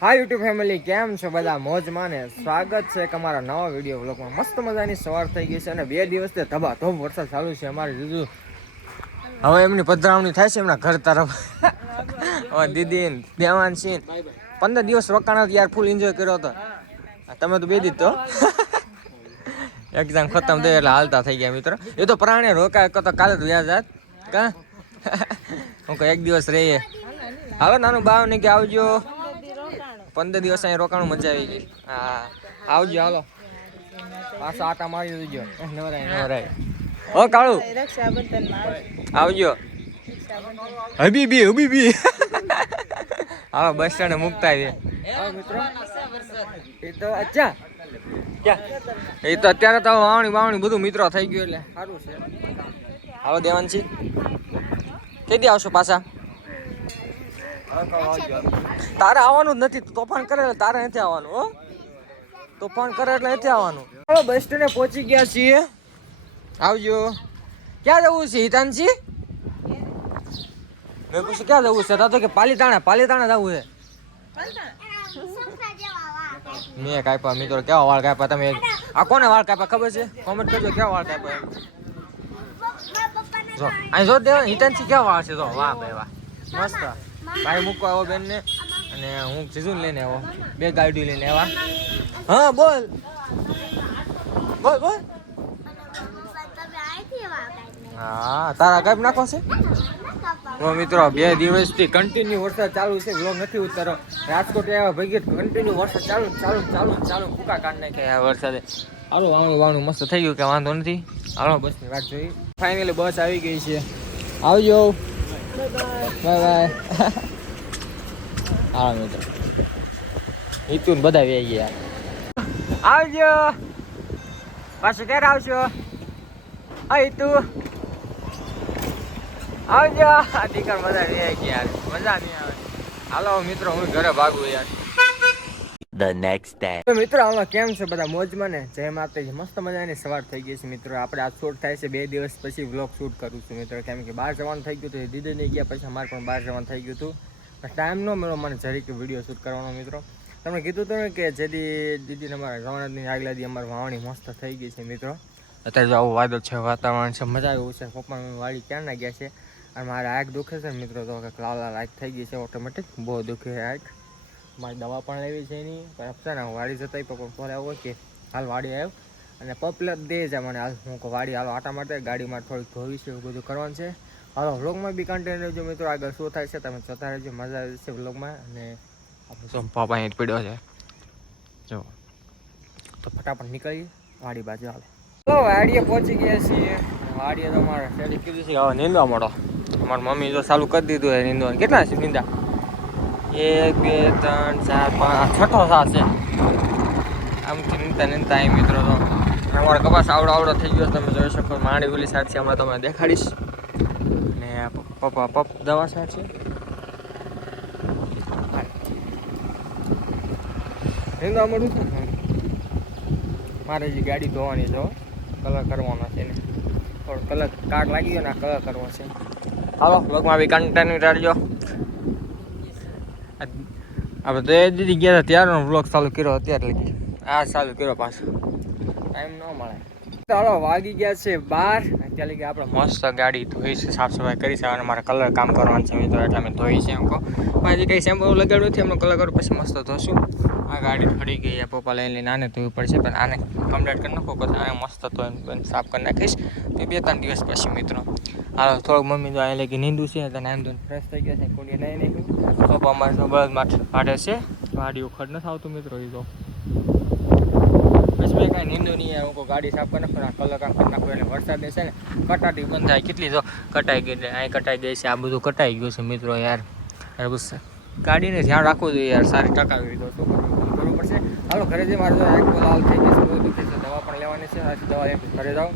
હા YouTube family કેમ છો બધા? મોજમાં ને સ્વાગત છે અમારા નવા વીડિયો બ્લોગમાં મસ્ત મજાની સવાર થઈ ગઈ છે અને બે દિવસથી ધબાધમ વરસાદ ચાલુ છે અમારે દીધું હવે એમની પધરાવણી થાય છે એમના ઘર તરફ. હવે દીદી દેવાન સિંહ પંદર દિવસ રોકાણા યાર ફૂલ એન્જોય કર્યો હતો. તમે તો બે દીધો એક્ઝામ ખતમ થઈ એટલે હાલતા થઈ ગયા મિત્રો. એ તો પ્રાણે રોકાય તો કાલે વ્યાજ જાત કા? હું કહું, એક દિવસ રહીએ. હવે નાનું બાવ ને કે આવજો. પંદર દિવસ અહીં રોકાણું મજા આવી ગઈ. હા. આવજો હાલો. પાછો આટા મારી દેજો. નવરાય નવરાય. ઓ કાળુ. આવજો. હબીબી હબીબી હા બસ સ્ટેન્ડ મુકતા આવીએ. મિત્રો એ તો અચ્છા ક્યાં? એ તો અત્યારે તો વાવણી વાવણી બધું મિત્રો થઈ ગયું એટલે. સારું છે. હાલો દેવાનસિંહ કેદી આવશો પાછા? તારે આવવાનું જ નથી. તોફાન કરે એટલે તારે નથી આવવાનું, હો. તોફાન કરે એટલે નથી આવવાનું. બસ સ્ટેન્ડે પહોંચી ગયા છીએ. આવજો. ક્યાં જવું છે હિતાનસી મેં પૂછ્યું, ક્યાં જવું છે? તા તો કે પાલીતાણા પાલીતાણા જવું છે. મેં કાપ્યા, મિત્રો, કેવા વાળ કાપ્યા તમે? આ કોને વાળ કાપ્યા ખબર છે? કોમેન્ટ કરજો, કેવા વાળ કાપ્યા જો, અહીં જો દેવા હિતાનસી કેવા વાળ છે? જો, વાહ ભાઈ, વાહ. મસ્ત. ભાઈ મૂકવા આવો બેન ને અને હું જીજુને લઈને આવો. બે ગાડી લઈને આવ્યા હા, બોલ. બોલ બોલ. હા, તારા ગાયબ નાખો છે? તો મિત્રો, બે દિવસથી કન્ટિન્યુ વરસાદ ચાલુ છે. વ્લોગ નથી ઉતારો. રાજકોટ આવ્યા ભાઈ કન્ટિન્યુ વરસાદ ચાલુ ચાલુ ચાલુ ચાલુ. ફૂકા કાઢ નાખે આ વરસાદે. હાલો વાવણું વાવણું મસ્ત થઈ ગયું કે વાંધો નથી. હાલો, બસની વાત જોઈ ફાઇનલી બસ આવી ગઈ છે. આવજો. બાય બાય હા મિત્રો. ઈતું બધા વે ગયા. આવજો. પાછું ક્યારે આવશો આ ઈતું આવજો. આ દીકર બધા વે ગયા. મજા નહીં આવે. હાલો મિત્રો હું ઘરે ભાગું યાર. The next day. તો મિત્રો, હાલો, કેમ છે બધા? મોજમાં ને? જય માતાજી. મસ્ત મજાની સવાર થઈ ગઈ છે મિત્રો. આપણે આ શૂટ થાય છે. બે દિવસ પછી વ્લોગ શૂટ કરું છું મિત્રો. કેમ કે બહાર જવાનું થઈ ગયું હતું દીદી નહીં ગયા પછી અમારે પણ બહાર જવાનું થઈ ગયું હતું. ટાઈમ ન મળ્યો મને જરીક વીડિયો શૂટ કરવાનો મિત્રો. તમને કીધું હતું ને કે જેથી દીદીને અમારા જવાનાની આગલા દી અમારી વાવણી મસ્ત થઈ ગઈ છે મિત્રો. અત્યારે જો આવું વાદળ છે, વાતાવરણ છે, મજા આવ્યું છે. પપ્પા વાડી ક્યાં ના ગયા છે? અને મારે આંખ દુખે છે મિત્રો, તો કે લાલ લાલ આંખ થઈ ગઈ છે ઓટોમેટિક બહુ દુખે આંખ મારી દવા પણ લેવી છે એની. પણ છે ને વાડી જતા પણ ફોન આવ્યો કે હાલ વાડી આવ્યો અને પપલર દે છે મને હાલ. હું વાડી હાલો આટા માટે ગાડીમાં થોડીક ધોવી છે, એવું બધું કરવાનું છે. હાલો વ્લોગમાં બી કન્ટેન્ટ રહેજો મિત્રો. આગળ શું થાય છે તમે જોતા રહેજો. મજા આવે છે વ્લોગમાં અને આપણે તો પાપા અહીં પડ્યો છે. જો. તો ફટાફટ નીકળીએ. વાડી બાજુ હાલો. તો વાડીએ પહોંચી ગયા છીએ. વાડીએ તો મારે કીધું છે હવે નીંદવા મળો. અમારી મમ્મી જો ચાલુ કરી દીધું છે નીંદવાનું. કેટલા છે નીંદા? એક, બે, ત્રણ, ચાર, પાંચ, છઠ્ઠો સાત છે. આમથી નીંદતા નીંદતા એ મિત્રો તો અમારો કપાસ આવડો આવડો થઈ ગયો તમે જોઈ શકો માડી ઓલી સાઈડ છે, હમણાં તમને દેખાડીશ. અને પપ્પા પપ દવા સાઈડ છે. નીંદવા મળું મારે જે ગાડી ધોવાની છે કલર કરવાનો છે ને. થોડો કલર કાટ લાગી ગયો ને, આ કલર કરવો છે. હાલો બ્લોગમાં બી કન્ટેન્ટ રાખજો. આપણે તો એ દીદી ગયા હતા ત્યારનો બ્લોગ ચાલુ કર્યો અત્યારે લગી. આ ચાલુ કર્યો પાછો. ટાઈમ ન મળે. ચાલો, વાગી ગયા છે બાર. અત્યારે લગી આપણે મસ્ત ગાડી ધોઈ છે, સાફ સફાઈ કરી છે અને મારે કલર કામ કરવાનું છે. મિત્રો, એટલે મેં ધોઈ છે એમ કહો. પછી કંઈ શેમ્પુ લગાડ્યું નથી એમનો કલર કરું પછી મસ્ત ધોશું. આ ગાડી ફરી ગઈ આ પપ્પા લઈને લઈને આને ધોવી પડશે, પણ આને કમ્પ્લેટ કરી નાખો, પછી આને મસ્ત તો સાફ કરી નાખીશ. તો બે ત્રણ દિવસ પછી, મિત્રો. હાલો, થોડોક મમ્મી તો અહીં લગી નીંદું છે, તો નામ ધોઈને ફ્રેશ થઈ ગયા છે કુંડી નહીં નાખ્યું પપ્પા અમારે બળદ પાડે છે. ગાડી ઉખડ નથી આવતું મિત્રો એ તો. પછી કાંઈ નીંદું નહીં હું કહું ગાડી સાફ કરી આ કલર કામ કરી નાખું, એટલે વરસાદ છે ને. કટાટી બંધ થાય, કેટલી તો કટાઈ ગઈ અહીં કટાઈ ગઈ છે, આ બધું કટાઈ ગયું છે મિત્રો યાર. ગાડીને ધ્યાન રાખવું જોઈએ યાર, સારી ટકાવી તો શું હાલો, ઘરે જઈ મારે એક લાલ થઈ ગઈ છે, બધું દુખે છે. દવા પણ લેવાની છે. આથી દવા એક ઘરે જાઉં.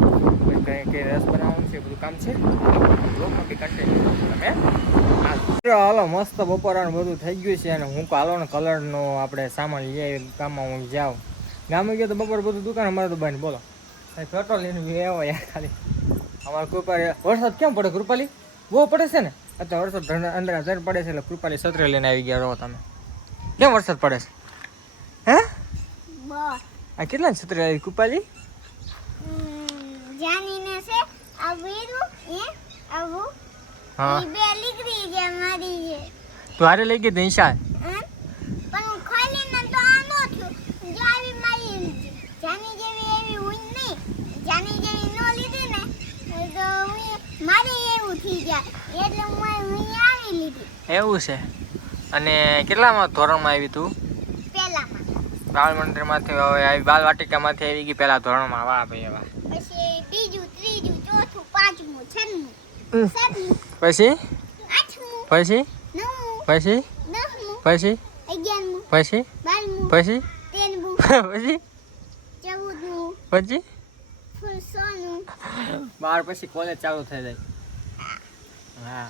કંઈ કંઈ રસ બનાવવાનું છે બધું કામ છે. બ્લોગમાં બી કન્ટિન્યુ તમે. હાલો. મસ્ત બપોરાનું બધું થઈ ગયું છે અને હું કાલો ને કલરનો આપણે સામાન લઈ આવી ગામમાં હું જાઉં. ગામમાં ગયો તો બપોર બધું દુકાન અમારે તો બંધ. બોલો. સાહેબ પેટ્રોલ લઈને આવ્યો યાર ખાલી. અમારે કૃપાલી વરસાદ કેમ પડે કૃપાલી? બહુ પડે છે ને? અત્યારે વરસાદ અંદર પડે છે એટલે કૃપાલી સત્રે લઈને આવી ગયા રહો તમે. કેમ વરસાદ પડે છે? આ કેટલા સૂત્ર આવી કૃપાલી? જાનીને છે આ વીરું એ આવું. હા. બે લીકડી છે મારી છે તું હારે લઈ ગઈ હમ? પણ ખોલીને તો આ થયું. જો આવી મારી જાની જેવી એવી હું નહીં. જાની જેવી નો લીધી ને તો હું મારે એવું થઈ જાય. એટલે હું હું આવી લીધી. એવું છે. અને કેટલામાં ધોરણમાં આવી તું? બાળ મંદિરમાંથી હવે આવી બાલ વાટિકામાંથી આવી ગઈ પહેલા ધોરણમાં વાહ ભાઈ વાહ પછી બીજું ત્રીજું ચોથું પાંચમું છઠ્ઠું સાતમું પછી? આઠમું પછી? નવમું પછી? દસમું પછી? અગિયારમું પછી? બારમું પછી? તેરમું પછી? ચૌદમું પછી? સોનું. બાર પછી કોલેજ ચાલુ થઈ જાય. હા.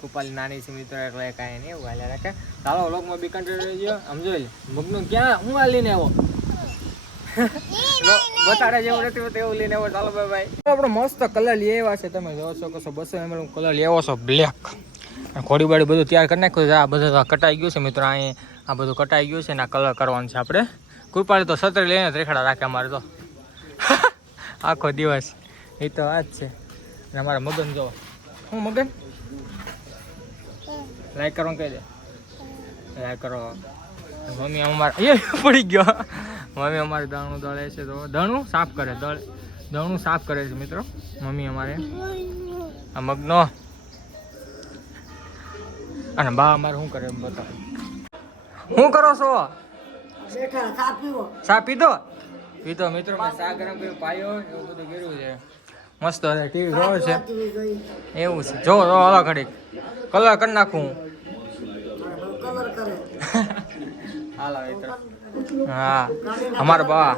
કૃપાલી નાની છે મિત્રો એટલે કાંઈ નહીં એવું હાલ્યા રાખે ચાલો લોકમાં બી કંટ્રોલ રહેજો. આમ જોઈ લે મગનું ક્યાં હું આ લઈને આવો? બતાડે જેવું નથી હોતું એવું લઈને આવ્યો ચાલો ભાઈ ભાઈ આપણો મસ્ત કલર લેવા છે. તમે જોવો છો કશો બસો એમએલ કલર લેવો છો બ્લેક ખોડી બાડી બધું તૈયાર કરી નાખ્યું છે. આ બધું કટાઈ ગયું છે મિત્રો. અહીં આ બધું કટાઈ ગયું છે ને આ કલર કરવાનું છે આપણે. કૃપાળી તો સતરી લઈને જ રાખે અમારે તો. આખો દિવસ. એ તો આ જ છે. અને અમારા મગન જો હું મગન? લાઈક કરવાનું કહી દે. લાઈક કરો. મમ્મી અમારે એ પડી ગયો. મમ્મી અમારે દણું દળે છે તો. દણું સાફ કરે દળ દણું સાફ કરે છે મિત્રો. મમ્મી અમારે. આ મગનો. અને બા અમારે શું કરે બતાવો. શું કરો છો? સાફ પીધો? પીધો મિત્રો મેં ચા ગરમ કર્યો પાયો એવું બધું કર્યું છે. મસ્ત ટીવી જોવે છે. એવું છે. જો જો હલો ઘડીક. કલર કરી નાખું હા. અમારો બા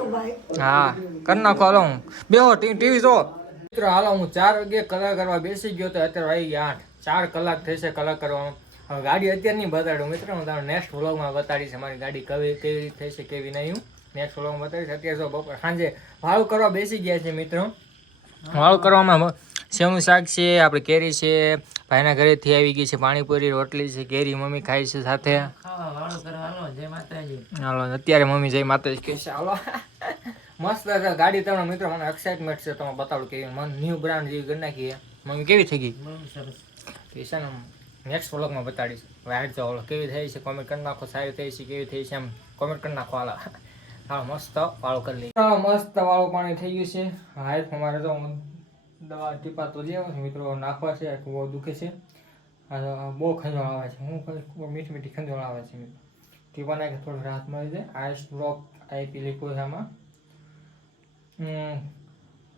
હા. કરી નાખો હાલો હું. બેહો ટીવી જો. મિત્રો હાલો હું ચાર વાગે કલર કરવા બેસી ગયો તો અત્યારે આવી ગયા આઠ. ચાર કલાક થશે કલર કરવાનું. હવે ગાડી અત્યારે નહીં બતાડું. મિત્રો હું તમને નેક્સ્ટ વ્લોગમાં બતાડીશ અમારી ગાડી કેવી કેવી થઈ છે કેવી નહીં. હું નેક્સ્ટ વ્લોગમાં બતાડીશ. અત્યારે જો બપોર સાંજે ભાવ કરવા બેસી ગયા છે મિત્રો. વાળું કરવામાં સેવનું શાક છે આપણે કેરી છે ભાઈના ઘરેથી આવી ગઈ છે પાણીપુરી રોટલી છે કેરી મમ્મી ખાય છે સાથે. હાલો અત્યારે મમ્મી જય માતાજી કહે છે હાલો. મસ્ત ગાડી તમને મિત્રો મને એક્સાઇટમેન્ટ છે તમે બતાવું કે મને ન્યૂ બ્રાન્ડ જેવી કરી નાખી. મમ્મી કેવી થઈ ગઈ? પૈસા છે નેક્સ્ટ વ્લોગમાં બતાડીશ. વાઇટ તો કેવી થઈ છે કોમેન્ટ કરી નાખો સારી થઈ છે કેવી થઈ છે એમ કોમેન્ટ કરી નાખો હાલો. હા, મસ્ત વાળું કરી લઈએ. હા, મસ્ત વાળો પાણી થઈ ગયું છે. હાઈટ અમારે તો દવા ટીપા તો લઈ આવું મિત્રો નાખવા છે બહુ દુખે છે. બહુ ખંજવાળ આવે છે. હું મીઠી મીઠી ખંજવાળ આવે છે, મિત્રો. ટીપા નાખે થોડી રાહત મળી જાય. આઈસ ડ્રોપ આઈપી લીધું છે આમાં.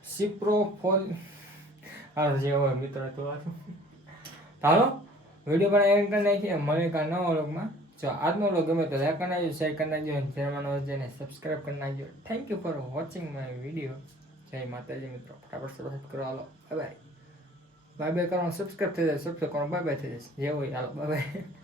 સિપ્રો ફોલ આ જે હોય, મિત્ર, તો હાલો, વીડિયો પણ એન્ડ કરી નાખીએ. મળે કાં નવા વ્લોગમાં. જો આજનો વ્લોગ ગમે તો લાઈક કરી નાખજો શેર કરી નાખજો અને ચેનલમાં નવો છે સબસ્ક્રાઈબ કરી નાખજો. Thank you for watching my video જય માતાજી મિત્રો. ફટાફટ સબસ્ક્રાઈબ કરો, હાલો. Bye bye bye bye subscribe થઈ જાય સબસ્ક્રાઈબ કરવાનું બાય બાય થઈ જશે જે હોય, હાલો બાય બાય